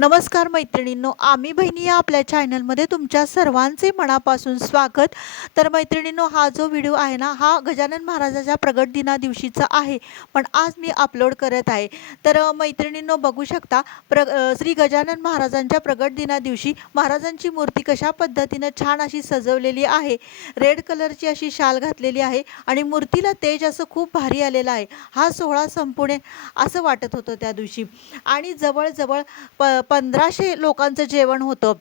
नमस्कार मैत्रिणींनो आम्ही बहिणी या आपल्या चॅनलमध्ये तुमच्या सर्वांचे मनापासून स्वागत. तर मैत्रिणींनो हा जो व्हिडिओ आहे ना हा गजानन महाराजाच्या प्रगट दिना दिवशीचा आहे पण आज मी अपलोड करत आहे. तर मैत्रिणींनो बघू शकता प्र श्री गजानन महाराजांच्या प्रगट दिना दिवशी महाराजांची मूर्ती कशा पद्धतीनं छान अशी सजवलेली आहे रेड कलरची अशी शाल घातलेली आहे आणि मूर्तीला तेज असं खूप भारी आलेलं आहे हा सोहळा संपूर्ण असं वाटत होतं त्या दिवशी. आणि जवळजवळ प पंधराशे लोकांचं जेवण होतं.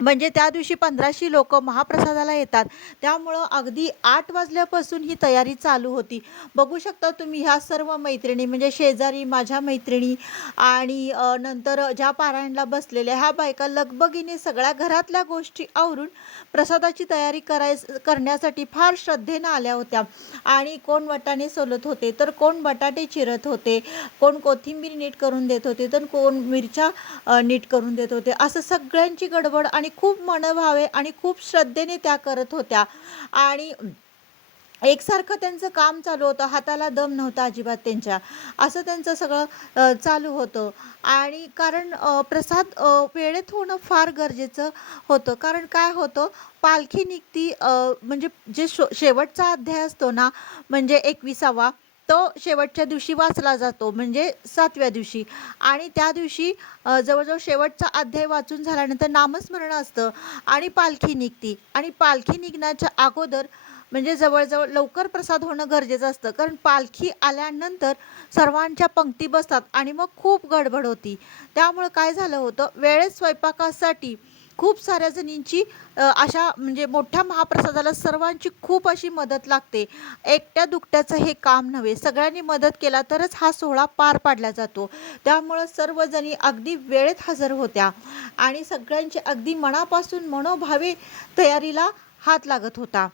म्हणजे त्या दिवशी पंधराशे लोक महाप्रसादाला येतात. त्यामुळं अगदी आठ वाजल्यापासून ही तयारी चालू होती. बघू शकता तुम्ही ह्या सर्व मैत्रिणी म्हणजे शेजारी माझ्या मैत्रिणी आणि नंतर ज्या पारायणला बसलेल्या ह्या बायका लगबगीने सगळ्या घरातल्या गोष्टी आवरून प्रसादाची तयारी कराय करण्यासाठी फार श्रद्धेनं आल्या होत्या. आणि कोण वटाणे सोलत होते तर कोण बटाटे चिरत होते कोण कोथिंबीर नीट करून देत होते तर कोण मिरच्या नीट करून देत होते. असं सगळ्यांची गडबड आणि खूप मनभावे आणि खूप श्रद्धेने त्या करत होत्या. आणि एकसारखं त्यांचं काम चालू होतं. हाताला दम नव्हता अजिबात त्यांच्या. असं त्यांचं सगळं चालू होतं. आणि कारण प्रसाद वेळेत होणं फार गरजेचं होतं. कारण काय होतं? पालखी निघती म्हणजे जे शो शेवटचा अध्याय असतो ना म्हणजे एकविसावा तो शेवटच्या दिवशी वाचला जातो म्हणजे सातव्या दिवशी. आणि त्या दिवशी जवळजवळ शेवटचा अध्याय वाचून झाल्यानंतर नामस्मरण असतं आणि पालखी निघती. आणि पालखी निघण्याच्या अगोदर म्हणजे जवळजवळ लवकर प्रसाद होणं गरजेचं असतं. कारण पालखी आल्यानंतर सर्वांच्या पंक्ती बसतात आणि मग खूप गडबड होती. त्यामुळं काय झालं होतं? वेळेत स्वयंपाकासाठी खूप साऱ्या जणींची अशा म्हणजे मोठ्या महाप्रसादाला सर्वांची खूप अशी मदत लागते. एकट्या दुकट्याचं हे काम नव्हे. सगळ्यांनी मदत केला तरच हा सोहळा पार पाडला जातो. त्यामुळं सर्वजणी अगदी वेळेत हजर होत्या आणि सगळ्यांची अगदी मनापासून मनोभावे तयारीला हात लागत होता.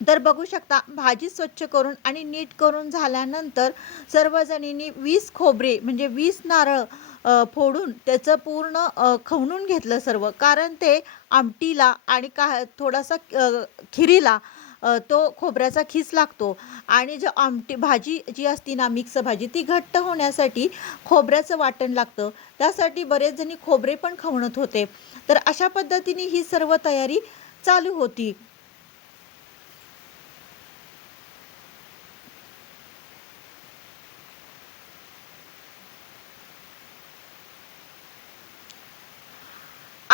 तर बघू शकता भाजी स्वच्छ करून आणि नीट करून झाल्यानंतर सर्वजणींनी वीस खोबरे म्हणजे वीस नारळ फोडून त्याचं पूर्ण खवणून घेतलं सर्व. कारण ते आमटीला आणि का थोडासा खिरीला तो खोबऱ्याचा खीस लागतो. आणि जो आमटी भाजी जी असती ना मिक्स भाजी ती घट्ट होण्यासाठी खोबऱ्याचं वाटण लागतं. त्यासाठी बरेच जणी खोबरे पण खवणत होते. तर अशा पद्धतीने ही सर्व तयारी चालू होती.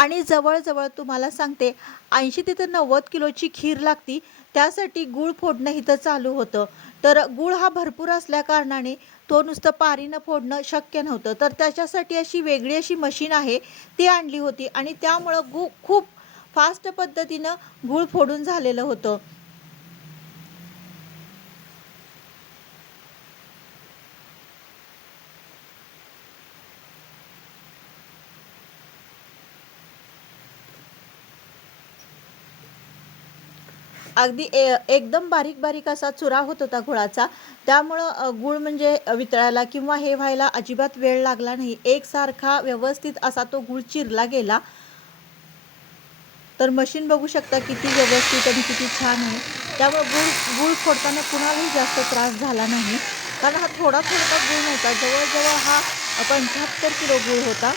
आणि जवळजवळ तुम्हाला सांगते ऐंशी ते तर नव्वद किलोची खीर लागती त्यासाठी गूळ फोडणं इथं चालू होतं. तर गूळ हा भरपूर असल्याकारणाने तो नुसतं पारीनं फोडणं शक्य नव्हतं. तर त्याच्यासाठी अशी वेगळी अशी मशीन आहे ती आणली होती आणि त्यामुळं गू खूप फास्ट पद्धतीनं गूळ फोडून झालेलं होतं. अगदी ए एकदम बारीक बारीक असा चुरा होत होता गुळाचा. त्यामुळं गुळ गूळ म्हणजे वितळायला किंवा हे व्हायला अजिबात वेळ लागला नाही. एकसारखा व्यवस्थित असा तो गूळ चिरला गेला. तर मशीन बघू शकता किती व्यवस्थित आणि किती छान आहे. त्यामुळे गूळ गूळ फोडताना कुणालाही जास्त त्रास झाला नाही. कारण हा थोडा थोडा गुळ नव्हता. जवळजवळ हा पंच्याहत्तर किलो गूळ होता.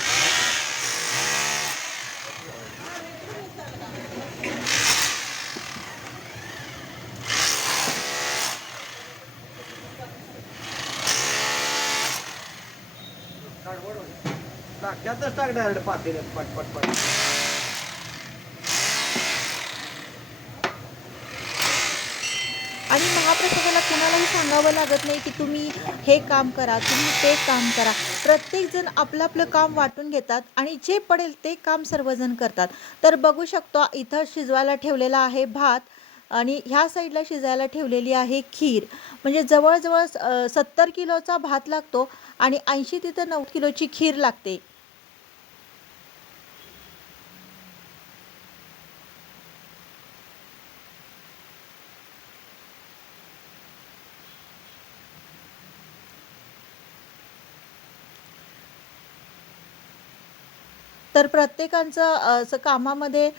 टाक त्यातच टाक डायरेक्ट पातेल्यात पट पट पट. आणि महाप्रसादाला कुणालाही सांगावं लागत नाही की तुम्ही हे काम करा तुम्ही ते काम करा. प्रत्येकजण आपलं आपलं काम वाटून घेतात आणि जे पडेल ते काम सर्वजण करतात. तर बघू शकतो इथं शिजवायला ठेवलेला आहे भात आणि ह्या साईडला शिजायला ठेवलेली आहे खीर. म्हणजे जवळजवळ सत्तर किलोचा भात लागतो आणि ऐंशी तिथं नऊ किलोची खीर लागते. तर प्रत्येकांचं असं कामामध्ये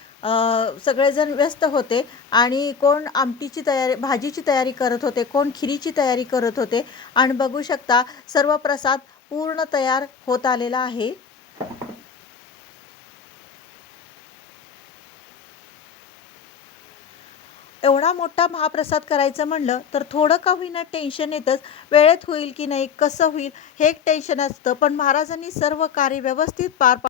सगळेजण व्यस्त होते आणि कोण आमटीची तयारी भाजीची तयारी करत होते कोण खिरीची तयारी करत होते. आणि बघू शकता सर्व प्रसाद पूर्ण तयार होत आलेला आहे. एवढा मोठा महाप्रसाद करायचं म्हणलं तर थोडं का होईना टेन्शन येतंच. वेळेत होईल की नाही कसं होईल हे एक टेन्शन असतं. पण महाराजांनी सर्व कार्य व्यवस्थित पार